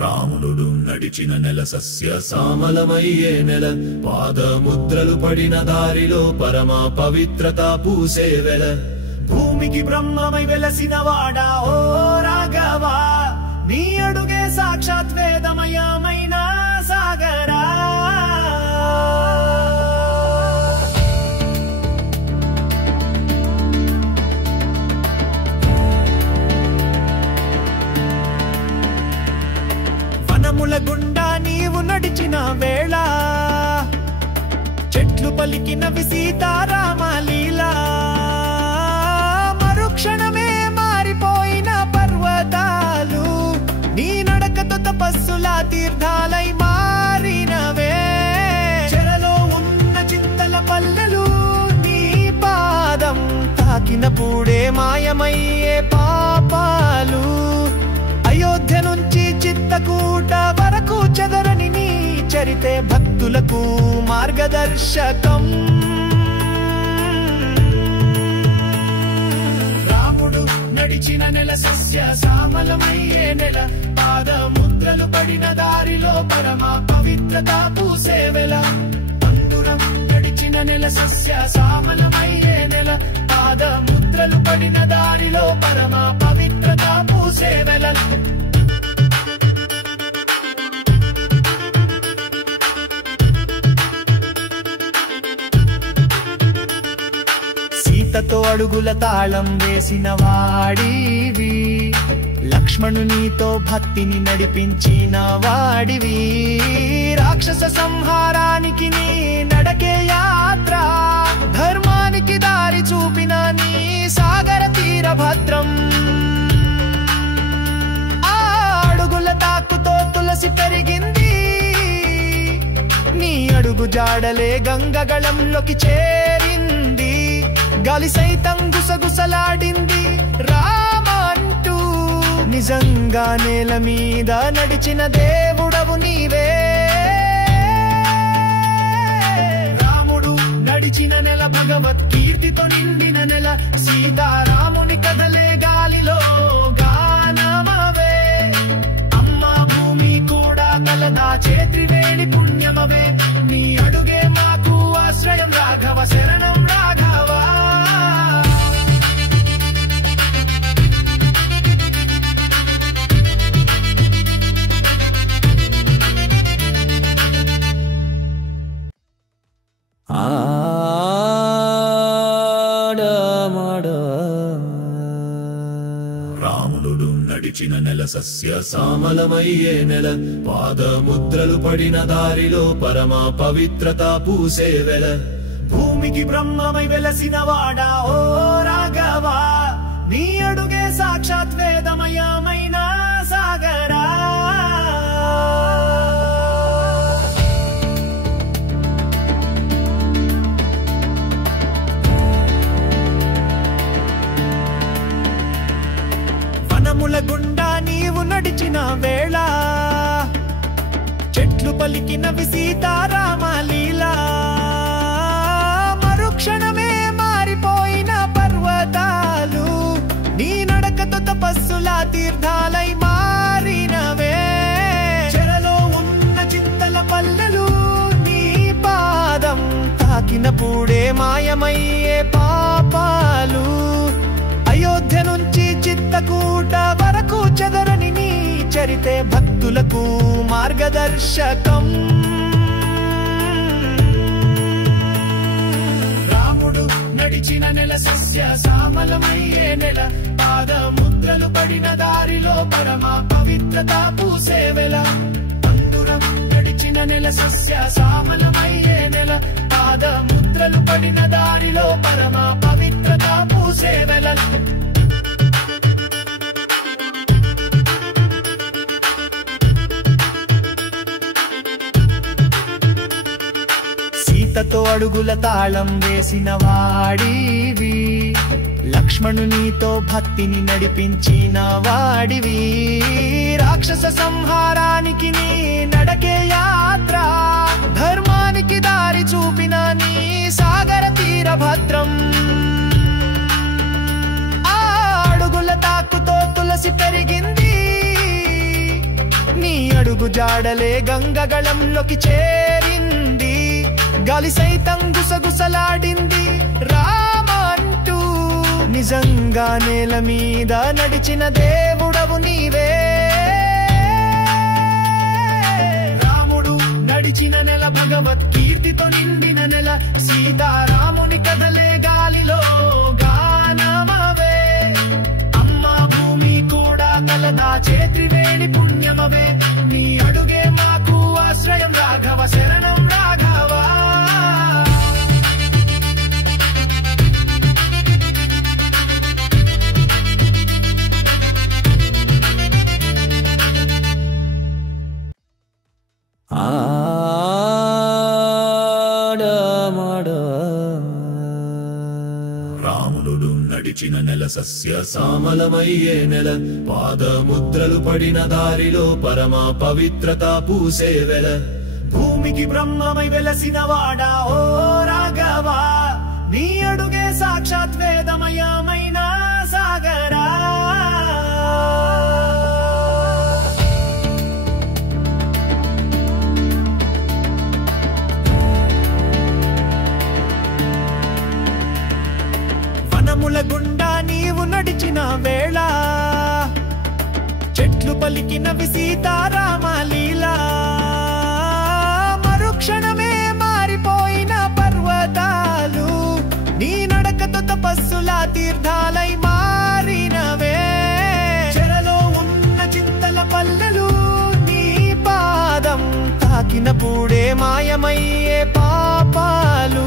రాముడు నడిచిన నెల సస్య సామలమయ్యే నెల, పాదముద్రలు పడిన దారిలో పరమ పవిత్రత పూసే వెల. భూమికి బ్రహ్మమై వెలసిన వాడా ఓ రాఘవా, నీ అడుగే సాక్షాత్ వేదమయమైన సాగరా. వనముల గుండా నీవు నడిచిన వేళ, చెట్లు పలికినవి సీతారామ లీలా. మరుక్షణమే మారిపోయిన పర్వతాలు, నీ నడకతో తపస్సుల తీర్థాలై మారినవే. చెరలో ఉన్న చింతల పల్లెలు నీ పాదం తాకినప్పుడే మాయమయ్యే పాపాలు. అయోధ్య నుంచి చిత్తకూట వరకు చెదరని నీ చరితే భక్తులకు మార్గదర్శకం. రాముడు నడిచిన నెల సస్య సామలమయ్యే నెల, పాదముద్రలు పడిన దారిలో పరమ పవిత్రత పూసే వెల. పండురం నడిచిన నెల సస్య సామలమయ్యే నెల, పాదముద్రలు పడిన దారిలో పరమ పవిత్రత పూసే వెల. సీతతో అడుగుల తాళం వేసిన వాడివి, లక్ష్మణునితో భక్తిని నడిపించిన వాడివి. రాక్షస సంహారానికి నీ నడకే యాత్ర, ధర్మానికి దారి చూపిన నీ సాగర తీర భద్రం. ఆ అడుగుల తాకుతో తులసి పెరిగింది, నీ అడుగు జాడలే గంగగళంలోకి చేరింది. గాలి సైతం గుసగుసలాడింది రామంటూ, నిజంగా నేల మీద నడిచిన దేవుడవు నీవే. రాముడు నడిచిన నెల భగవద్కీర్తితో నిండిన నెల, సీతారాముని కథలే గాలిలో గానమవే. అమ్మ భూమి కూడా కలదా చేత్రివేణి పుణ్యమవే. నీ అడుగే మాకు ఆశ్రయం రాఘవ, శరణం రాఘవ. రాముడు నడిచిన నెల సస్య సామలమయ్యే నెల, పాదముద్రలు పడిన దారిలో పరమ పవిత్రత పూసే వెల. భూమికి బ్రహ్మమై వెలసిన వాడా ఓ రాఘవా, నీ అడుగే సాక్షాత్ వేదమయమైన సాగరా. వనముల గుండా నీవు నడిచిన వేళ, చెట్లు పలికినవి సీతారామ లీలా. మరుక్షణమే మారిపోయిన పర్వతాలు, నీ నడకతో తపస్సుల తీర్థాలై మారినవే. చెరలో ఉన్న చింతల పల్లెలు నీ పాదం తాకినప్పుడే మాయమయ్యే పాపాలు. అయోధ్య నుంచి చిత్తకూట వరకు చెదరని నీ చరితే భక్తులకు మార్గదర్శకం. రాముడు నడిచిన నెల సస్య సామలమయ్యే నెల, పాదముద్రలు పడిన దారిలో పరమ పవిత్రత పూసే వెల. పండురం నడిచిన నెల సస్య సామలమయ్యే నెల, పాదముద్రలు పడిన దారిలో పరమ పవిత్రత పూసే వెల. సీతతో అడుగుల తాళం వేసిన వాడివి, లక్ష్మణునితో భక్తిని నడిపించిన వాడివి. రాక్షస సంహారానికి నీ నడకే యాత్ర, ధర్మానికి దారి చూపిన నీ సాగర తీర భద్రం. తులసి పెరిగింది నీ అడుగు జాడలే గంగగళంలోకి చేరింది గాలి సైతం గుసగుసలాడింది రామంటూ నిజంగా నేల మీద నడిచిన దేవుడవు నీవే రాముడు నడిచిన నెల భగవద్గీతతో నిండిన నెల సీతారాముని కథలే గాలిలో గానమవే అమ్మ భూమి కూడా తలదా చేత్రివేణి పుణ్యమవే నీ అడుగే మాకు ఆశ్రయం రాఘవ శరణం రాఘవ రామునుడు నడిచిన నెల సస్య సామలమయ్యే నెల పాదముద్రలు పడిన దారిలో పరమ పవిత్రత పూసే వెల భూమికి బ్రహ్మమై వెలసిన వాడా ఓ రాఘవా నీ అడుగే సాక్షాత్ వేదమయమైన సాగరా వనముల గుండా నీవు నడిచిన వేళ చెట్లు పలికినవి సీతారామ లీలా మరుక్షణమే మారిపోయిన పర్వతాలు నీ నడకతో తపస్సులా తీర్థాలై మారినవే చెరలో ఉన్న చింతల పల్లెలు నీ పాదం తాకినప్పుడే మాయమయ్యే పాపాలు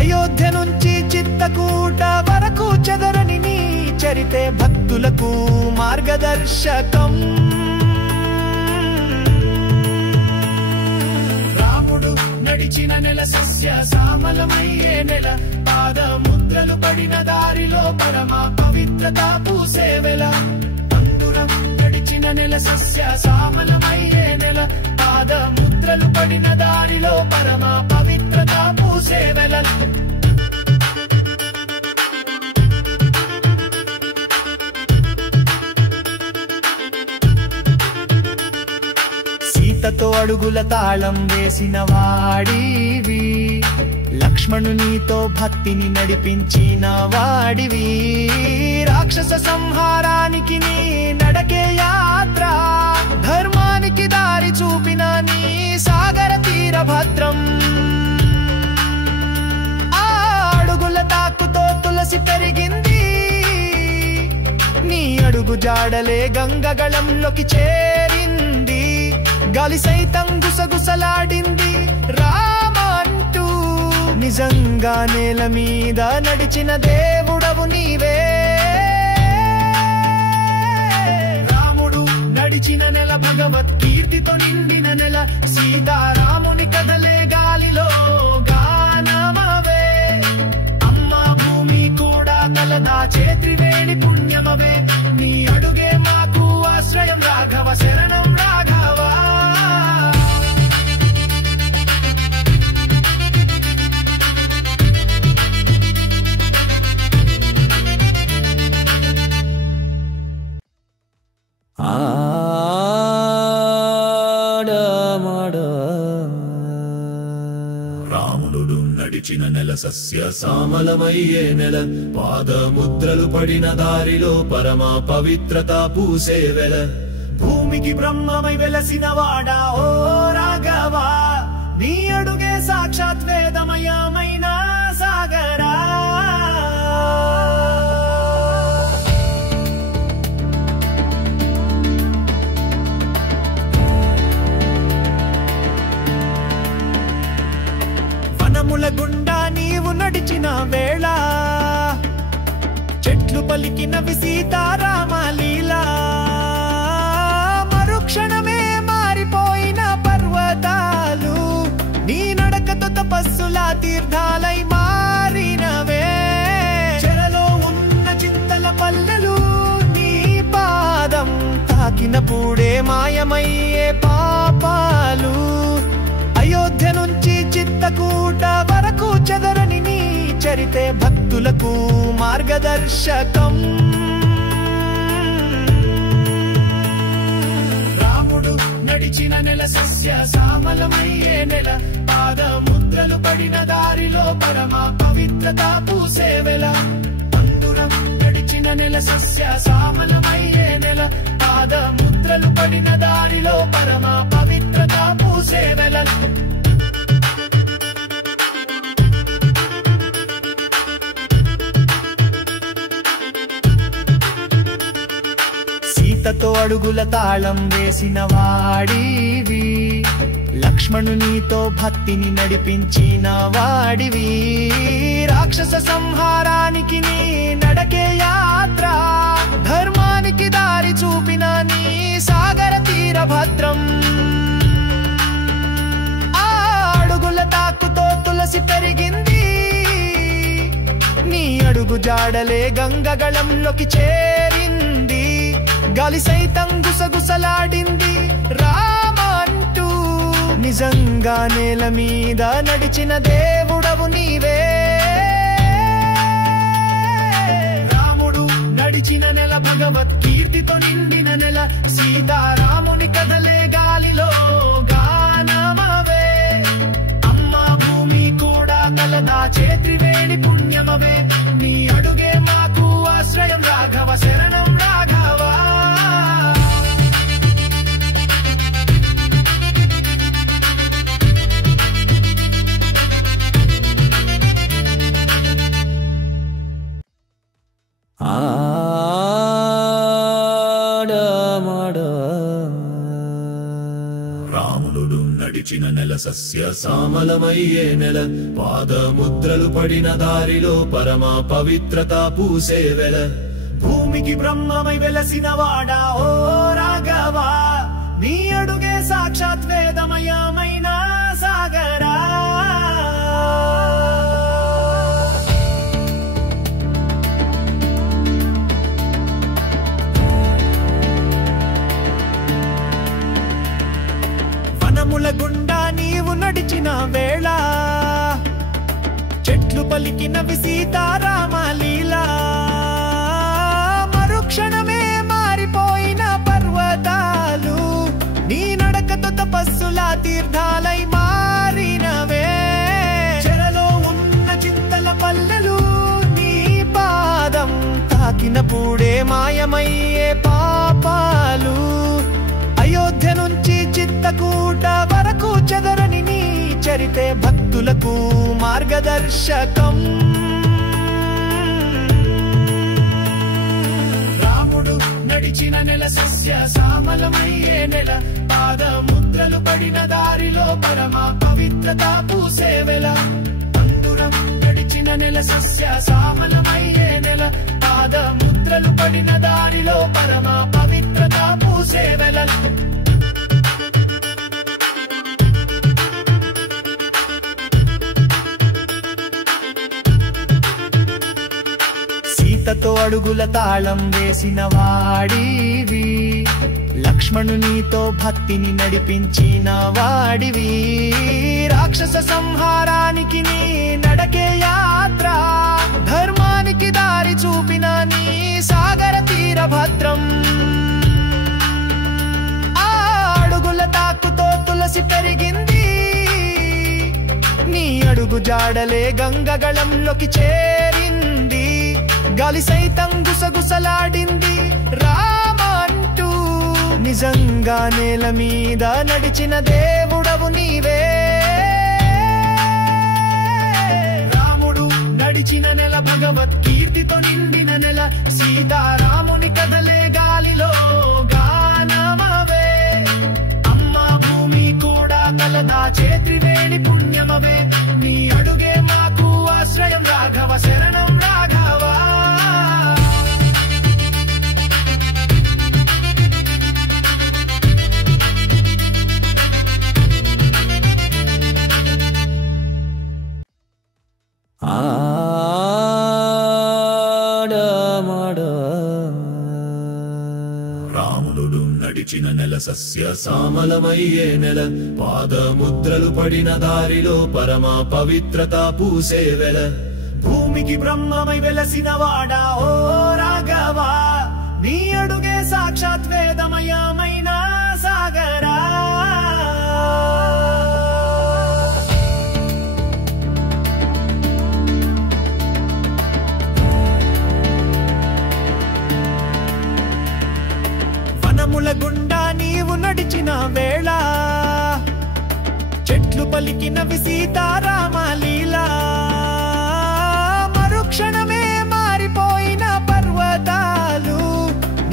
అయోధ్య నుంచి చిత్తకూట వరకు చెదరని నీ చరితే భక్తులకు మార్గదర్శకం రాముడు నడిచిన నెల సస్య సామలమయ్యే నెల పాదముద్రలు పడిన దారిలో పరమ పవిత్రత పూసే వెల తందురం నడిచిన నెల సస్య సామలమయ్యే నెల పాదముద్రలు పడిన దారిలో పరమ పవిత్రత పూసే వెల సీతతో అడుగుల తాళం వేసిన వాడివి లక్ష్మణునితో భక్తిని నడిపించిన వాడివి రాక్షస సంహారానికి నీ నడకే యాత్ర ధర్మానికి దారి చూపిన నీ సాగర తీర భద్రం ఆ అడుగుల తాకుతో తులసి పెరిగింది నీ అడుగు జాడలే గంగగళంలోకి చేరింది గాలి సైతం గుసగుసలాడింది రామంటూ నిజంగా నేల మీద నడిచిన దేవుడవు నీవే రాముడు నడిచిన నెల భగవద్గీతతో నిండిన నెల సీతారాముని కథలే గాలిలో గానమవే అమ్మ భూమి కూడా తలదా చేత్రివేణి పుణ్యమవే నీ అడుగే మాకు ఆశ్రయం రాఘవ శరణం రాఘవ రామునుడు నడిచిన నెల సస్య సామలమయ్యే నెల పాదముద్రలు పడిన దారిలో పరమ పవిత్రత పూసే వెల భూమికి బ్రహ్మమై వెలసిన వాడా ఓ రాఘవా నీ అడుగే సాక్షాత్ వేదమయమైన సాగరా వనముల గుండా నీవు నడిచిన వేళ చెట్లు పలికినవి సీతారామ లీలా మరుక్షణమే మారిపోయిన పర్వతాలు నీ నడకతో తపస్సులా తీర్థాలై మారినవే చెరలో ఉన్న చింతల పల్లెలు నీ పాదం తాకినప్పుడే మాయమయ్యే పాపాలు అయోధ్య నుంచి చిత్తకూట వరకు చెదరని నీ చరితే భక్తులకు మార్గదర్శకం నడిచిన నెల సస్య శ్యామలమయ్యే నెల పాదముద్రలు పడిన దారిలో పరమ పవిత్రత పూసే వేళ అంతురం నడిచిన నెల సస్య శ్యామలమయ్యే నెల పాదముద్రలు పడిన దారిలో పరమ పవిత్రత పూసే వేళ సీతతో అడుగుల తాళం వేసిన వాడివి లక్ష్మణునితో భక్తిని నడిపించిన వాడివి రాక్షస సంహారానికి నీ నడకే యాత్ర ధర్మానికి దారి చూపిన నీ సాగర తీర భద్రం ఆ అడుగుల తాకుతో తులసి పెరిగింది నీ అడుగు జాడలే గంగగళంలోకి చేరింది గాలి సైతం గుసగుసలాడింది రామంటూ నిజంగా నేల మీద నడిచిన దేవుడవు నీవే రాముడు నడిచిన నెల భగవత్ కీర్తితో నిండిన నెల సీతారాముని కథలే గాలిలో గానమవే అమ్మ భూమి కూడా కలదా చేత్రివేణి పుణ్యమవే నీ అడుగే మాకు ఆశ్రయం రాఘవ శరణం రాఘవ రాముడు నడిచిన నెల సస్య శ్యామలమయ్యే నెల పాదముద్రలు పడిన దారిలో పరమ పవిత్రత పూసే వేళ భూమికి బ్రహ్మమై వెలసిన వాడా ఓ రాఘవా నీ అడుగే సాక్షాత్ వేదమయమైన సాగరా వనముల గుండా నీవు నడిచిన వేళ చెట్లు పలికినవి సీతారామ లీలా మరుక్షణమే మారిపోయిన పర్వతాలు నీ నడకతో తపస్సులా తీర్థాలై మారినవే చెరలో ఉన్న చింతల పల్లెలు నీ పాదం తాకినప్పుడే మాయమయ్యే పాపాలు అయోధ్య నుంచి చిత్తకూట వరకు చెదరని నీ చరితే భక్తులకు మార్గదర్శకం రాముడు నడిచిన నెల సస్య శ్యామలమయ్యే నెల పాదముద్రలు పడిన దారిలో పరమ పవిత్రత పూసే వేళ అంతురం నడిచిన నెల సస్య శ్యామలమయ్యే నెల పాదముద్రలు పడిన దారిలో పరమ పవిత్రత పూసే వేళ సీతతో అడుగుల తాళం వేసిన వాడివి లక్ష్మణునితో భక్తిని నడిపించిన వాడివి రాక్షస సంహారానికి నీ నడకే యాత్ర ధర్మానికి దారి చూపిన నీ సాగర తీర భద్రం ఆ అడుగుల తాకుతో తులసి పెరిగింది నీ అడుగు జాడలే గంగగళంలోకి చేరింది గాలి సైతం గుసగుసలాడింది రామంటూ నిజంగా నేల మీద నడిచిన దేవుడవు నీవే రాముడు నడిచిన నెల భగవత్ కీర్తితో నిండిన నెల సీతారాముని కథలే గాలిలో గానమవే అమ్మ భూమి కూడా కలదా చేత్రివేణి పుణ్యమవే నీ అడుగే మాకు ఆశ్రయం రాఘవ శరణం రాఘవ రాముడు నడిచిన నెల సస్య శ్యామలమయ్యే నెల పాదముద్రలు పడిన దారిలో పరమ పవిత్రత పూసే వేళ భూమికి బ్రహ్మమై వెలసిన వాడా ఓ రాఘవా నీ అడుగే సాక్షాత్ వేదమయమైన సాగరా పలికినవి సీతారామ లీలా మరుక్షణమే మారిపోయిన పర్వతాలు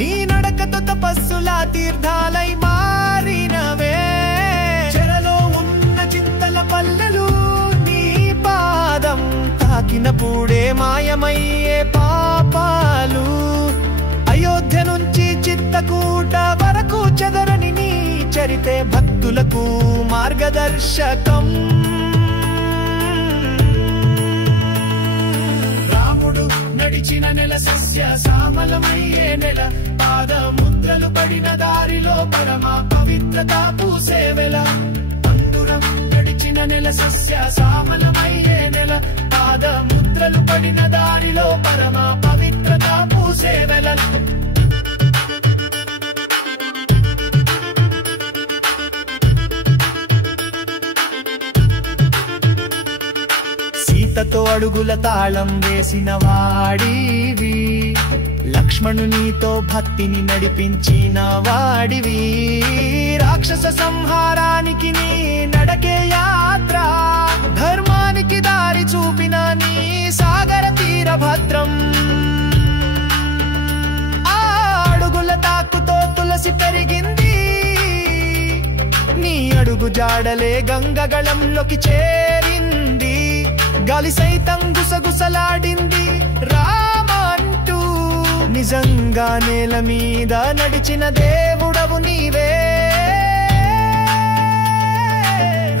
నీ నడకతో తపస్సుల తీర్థాలై మారినవే చెరలో ఉన్న చింతల పల్లెలు నీ పాదం తాకినప్పుడే మాయమయ్యే పాపాలు అయోధ్య నుంచి చిత్తకూట వరకు చెదరని నీ చరితే భక్తులకు మార్గదర్శకం రాముడు నడిచిన నెల సస్య శ్యామలమయ్యే నెల పాదముద్రలు పడిన దారిలో పరమ పవిత్రత పూసేవెల అందురం నడిచిన నెల సస్య శ్యామలమయ్యే నెల పాదముద్రలు పడిన దారిలో పరమ పవిత్రత పూసేవెల సీతతో అడుగుల తాళం వేసిన వాడివి లక్ష్మణునితో భక్తిని నడిపించిన వాడివి రాక్షస సంహారానికి నీ నడకే యాత్ర ధర్మానికి దారి చూపిన నీ సాగర తీర భద్రం ఆ అడుగుల తాకుతో తులసి పెరిగింది నీ అడుగు జాడలే గంగగళంలోకి చేరింది గాలి సైతం గుసగుసలాడింది రామంటూ నిజంగా నేల మీద నడిచిన దేవుడవు నీవే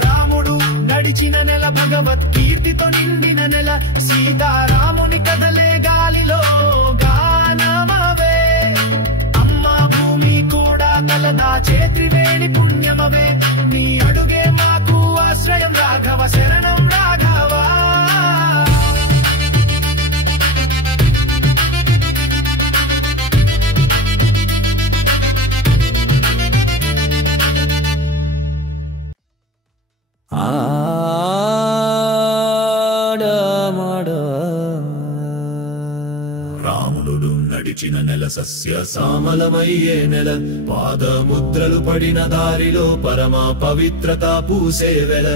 రాముడు నడిచిన నెల భగవత్ కీర్తితో నిండిన నెల సీతారాముని కథలే గాలిలో గానమవే అమ్మ భూమి కూడా కలదా చేత్రివేణి పుణ్యమవే నీ అడుగే మాకు ఆశ్రయం రాఘవ శరణం రాఘవ రాముడు నడిచిన నెల సస్య శ్యామలమయ్యే నెల పాదముద్రలు పడిన దారిలో పరమ పవిత్రత పూసేవెల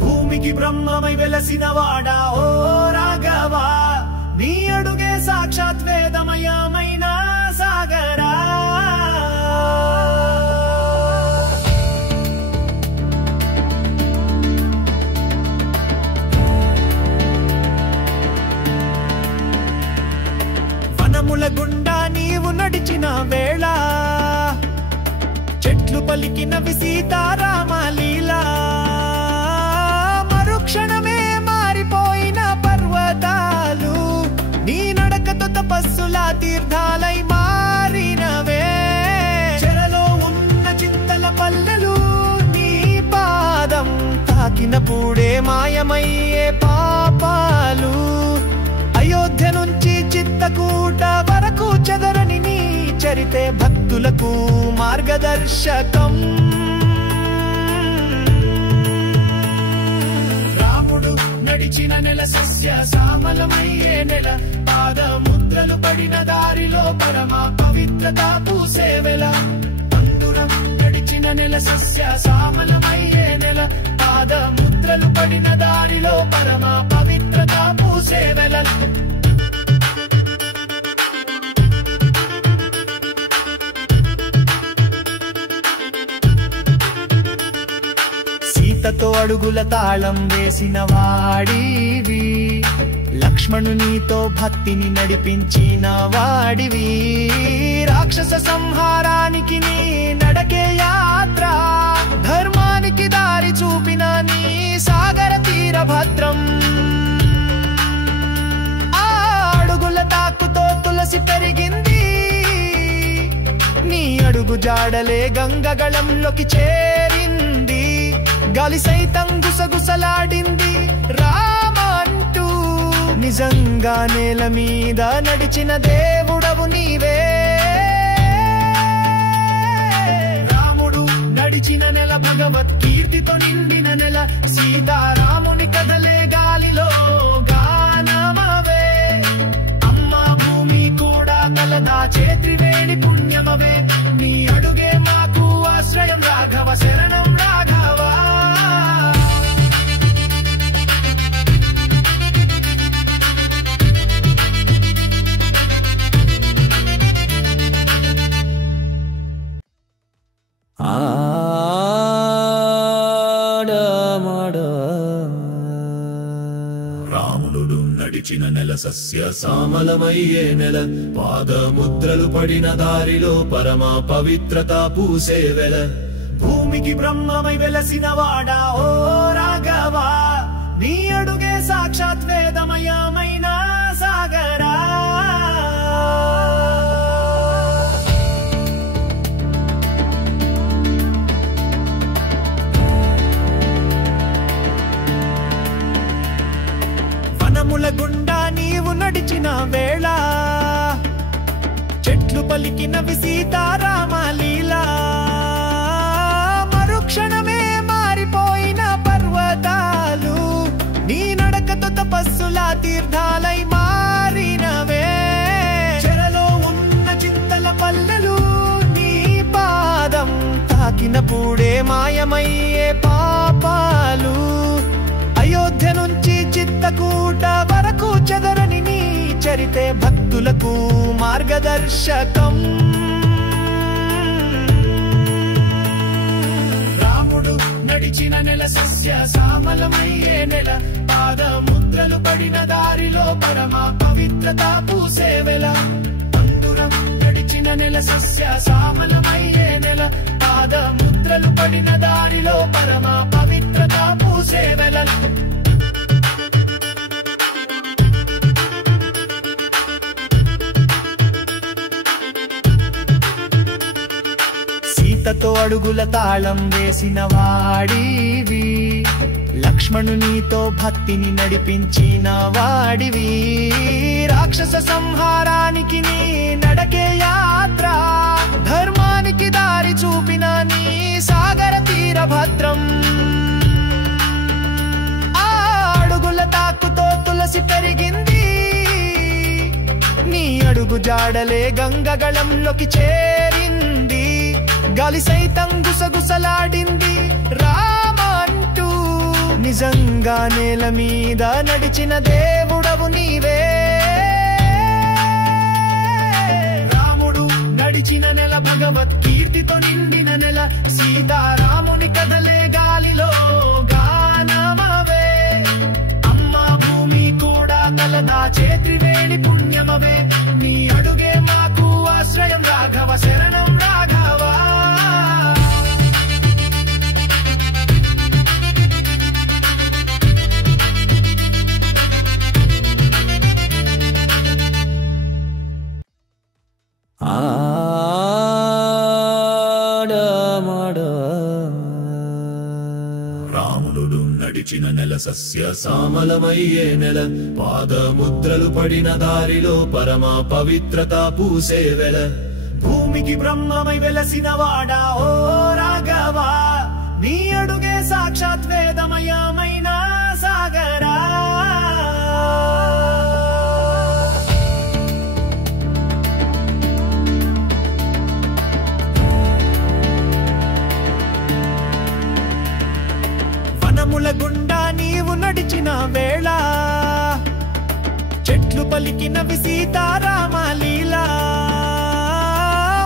భూమికి బ్రహ్మమై వెలసిన వాడా ఓ రాఘవా నీ అడుగే సాక్షాత్ వేదమయమైన సాగరా వనముల గుండా నీవు నడిచిన వేళ చెట్లు పలికినవి సీతారామ లీలా మరుక్షణమే మారిపోయిన పర్వతాలు నీ నడకతో తపస్సుల తీర్థాలై మారినవే చెరలో ఉన్న చింతల పల్లెలు నీ పాదం తాకినప్పుడే మాయమయ్యే పాపాలు అయోధ్య నుంచి చిత్తకూట వరకు చెదరని నీ చరితే భక్తులకు మార్గదర్శకం రాముడు నడిచిన నెల సస్య శ్యామలమయ్యే నెల పాదముద్రలు పడిన దారిలో పరమ పవిత్రత పూసేవెల అందురం నడిచిన నెల సస్య శ్యామలమయ్యే నెల పాదముద్రలు పడిన దారిలో పరమ పవిత్రత పూసేవెల సీతతో అడుగుల తాళం వేసిన వాడివి లక్ష్మణునితో భక్తిని నడిపించిన వాడివి రాక్షస సంహారానికి నీ నడకే యాత్ర ధర్మానికి దారి చూపిన నీ సాగర తీర భద్రం ఆ అడుగుల తాకుతో తులసి పెరిగింది నీ అడుగు జాడలే గంగగళంలోకి చేరింది గాలి సైతం గుసగుసలాడింది రామంటూ నిజంగా నేల మీద నడిచిన దేవుడవు నీవే రాముడు నడిచిన నెల భగవత్ కీర్తితో నిండిన నెల సీతారాముని కథలే గాలిలో గానమవే అమ్మ భూమి కూడా కలదా చేత్రివేణి పుణ్యమవే నీ అడుగే మాకు ఆశ్రయం రాఘవ శరణం రాఘవ నడిచిన నెల సస్య శ్యామలమయ్యే నెల పాదముద్రలు పడిన దారిలో పరమ పవిత్రత పూసే వెల భూమికి బ్రహ్మమై వెలసిన వాడా ఓ రాఘవా నీ అడుగే సాక్షాత్ వేదమయమైన సాగరా వనముల గుండా నీవు నడిచిన వేళ చెట్లు పలికినవి సీతారామ లీలా మరుక్షణమే మారిపోయిన పర్వతాలు నీ నడకతో తపస్సులా తీర్థాలై మారినవే చెరలో ఉన్న చింతల పల్లెలు నీ పాదం తాకినప్పుడే మాయమయ్యే పాపాలు అయోధ్య నుంచి చిత్తకూట వరకు చెదరని నీ చరితే భక్తులకు మార్గదర్శకం రాముడు నడిచిన నెల సస్య శ్యామలమయ్యే నెల పాదముద్రలు పడిన దారిలో పరమ పవిత్రత పూసే వెల అందురం నడిచిన నెల సస్య శ్యామలమయ్యే నెల పాదముద్రలు పడిన దారిలో పరమ పవిత్రత పూసే వెల సీతతో అడుగుల తాళం వేసిన వాడివి లక్ష్మణునితో భక్తిని నడిపించిన వాడివి రాక్షస సంహారానికి నీ నడకే యాత్ర ధర్మానికి దారి చూపిన నీ సాగర తీర భద్రం ఆ అడుగుల తాకుతో తులసి పెరిగింది నీ అడుగు జాడలే గంగగళంలోకి చేరింది గాలి సైతం గుసగుసలాడింది రామంటూ నిజంగా నేల మీద నడిచిన దేవుడవు నీవే రాముడు నడిచిన నెల భగవద్కీర్తితో నిండిన నెల సీతారాముని కథలే గాలిలో గానమవే అమ్మ భూమి కూడా తలదా చేత్రివేణి పుణ్యమవే నీ అడుగే మాకు ఆశ్రయం రాఘవ శరణం రాఘవా రాముడు నడిచిన నెల సస్య శ్యామలమయ్యే నెల పాదముద్రలు పడిన దారిలో పరమ పవిత్రత పూసే వెల భూమికి బ్రహ్మమై వెలసిన వాడా ఓ రాఘవా నీ అడుగే సాక్షాత్ వేదమయమైన సాగరా వనముల గుండా నీవు నడిచిన వేళ చెట్లు పలికినవి సీతారామ లీలా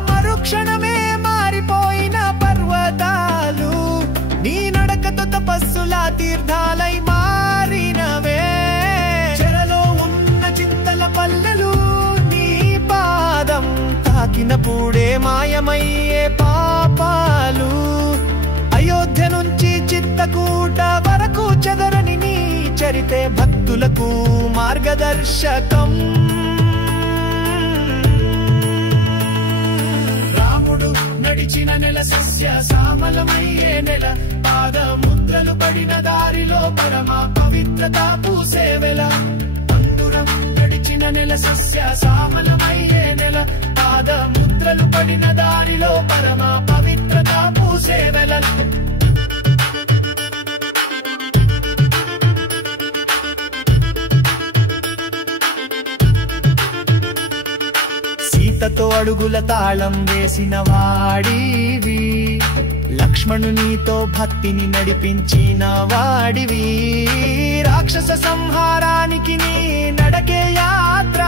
మరుక్షణమే మారిపోయిన పర్వతాలు నీ నడకతో తపస్సులా తీర్థాలై మారినవే చెరలో ఉన్న చింతల పల్లెలు నీ పాదం తాకినప్పుడే మాయమయ్యే పాపాలు అయోధ్య నుంచి చిత్తకూట వరకు చెదరని నీ చరితే భక్తులకు మార్గదర్శకం రాముడు నడిచిన నెల సస్య శ్యామలమయ్యే నెల పాదముద్రలు పడిన దారిలో పరమ పవిత్రత పూసే వెల అందురం నడిచిన నెల సస్య శ్యామలమయ్యే నెల పాదముద్రలు పడిన దారిలో పరమ పవిత్రత పూసే వెల సీతతో అడుగుల తాళం వేసిన వాడివి లక్ష్మణునితో భక్తిని నడిపించిన వాడివి రాక్షస సంహారానికి నీ నడకే యాత్ర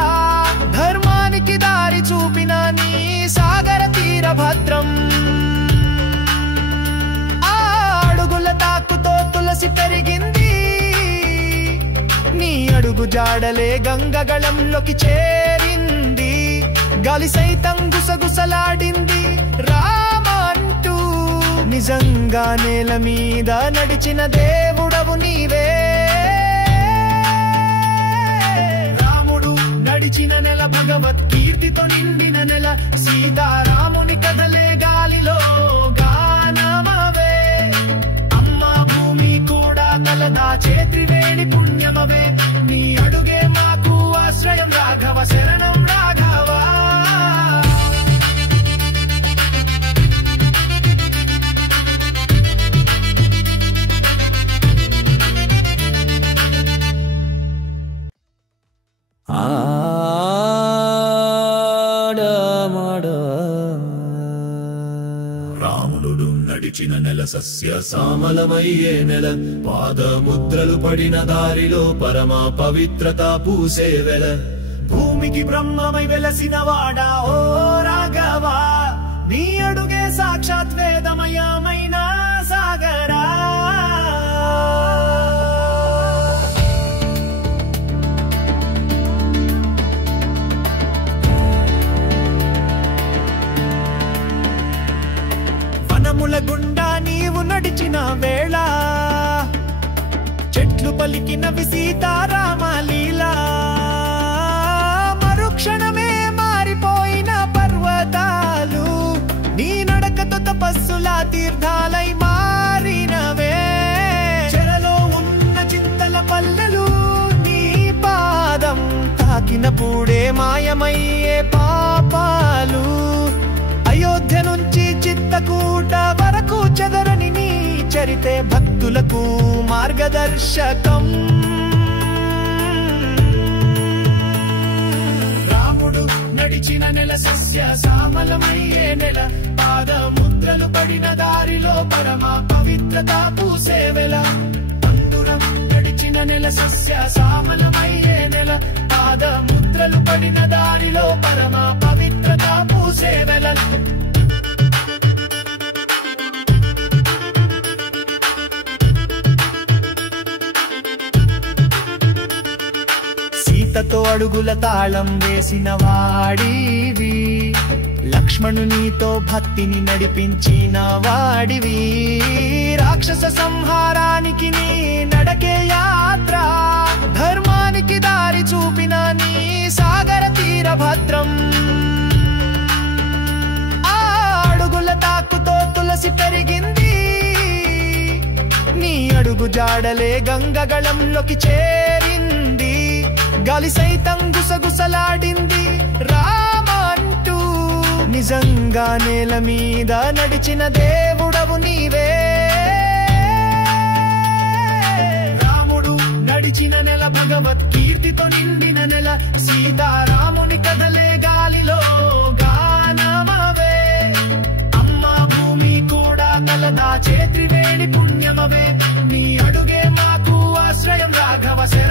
ధర్మానికి దారి చూపిన నీ సాగర తీర భద్రం ఆ అడుగుల తాకుతో తులసి పెరిగింది నీ అడుగు అడుగు జాడలే గంగగళంలోకి చేరింది, గాలి సైతం గుసగుసలాడింది రామంటూ. నిజంగా నేల మీద నడిచిన దేవుడవు నీవే. రాముడు నడిచిన నెల భగవద్గీతతో నిండిన నెల, సీతారాముని కథలే గాలిలో గానమవే. అమ్మ భూమి కూడా తలదా చేత్రివేణి పుణ్యమవే. నీ అడుగే మాకు ఆశ్రయం రాఘవ, శరణం రాఘవ. రాముడు నడిచిన నెల సస్య శ్యామలమయ్యే నెల, పాదముద్రలు పడిన దారిలో పరమ పవిత్రత పూసే వెల. భూమికి బ్రహ్మమై వెలసిన వాడా ఓ రాఘవా, నీ అడుగే సాక్షాత్ వేదమయమైన సాగరా. వనముల గుండా నీవు నడిచిన వేళ, చెట్లు పలికినవి సీతారామ లీలా. మరుక్షణమే మారిపోయిన పర్వతాలు, నీ నడకతో తపస్సులా తీర్థాలై మారినవే. చెరలో ఉన్న చింతల పల్లెలు నీ పాదం తాకినప్పుడే మాయమయ్యే పాపాలు. అయోధ్య నుంచి చిత్తకూట వరకు చెదరని నీ చరితే భక్తులకు మార్గదర్శకం. రాముడు నడిచిన నెల సస్య శ్యామలమయ్యే నెల, పాదముద్రలు పడిన దారిలో పరమ పవిత్రత పూసే వెల. అందురం నడిచిన నెల సస్య శ్యామలమయ్యే నెల, పాదముద్రలు పడిన దారిలో పరమ పవిత్రత పూసే వెల. సీతతో అడుగుల తాళం వేసిన వాడివి, లక్ష్మణునితో భక్తిని నడిపించిన వాడివి. రాక్షస సంహారానికి నీ నడకే యాత్ర, ధర్మానికి దారి చూపిన నీ సాగర తీర భద్రం. ఆ అడుగుల తాకుతో తులసి పెరిగింది, నీ అడుగు జాడలే గంగగళంలోకి చేరింది, గాలి సైతం గుసగుసలాడింది రామంటూ. నిజంగా నేల మీద నడిచిన దేవుడవు నీవే. రాముడు నడిచిన నెల భగవద్గీతతో నిండిన నెల, సీతారాముని కథలే గాలిలో గానమవే. అమ్మ భూమి కూడా తలదా చేత్రివేణి పుణ్యమవే. నీ అడుగే మాకు ఆశ్రయం రాఘవ, శరణం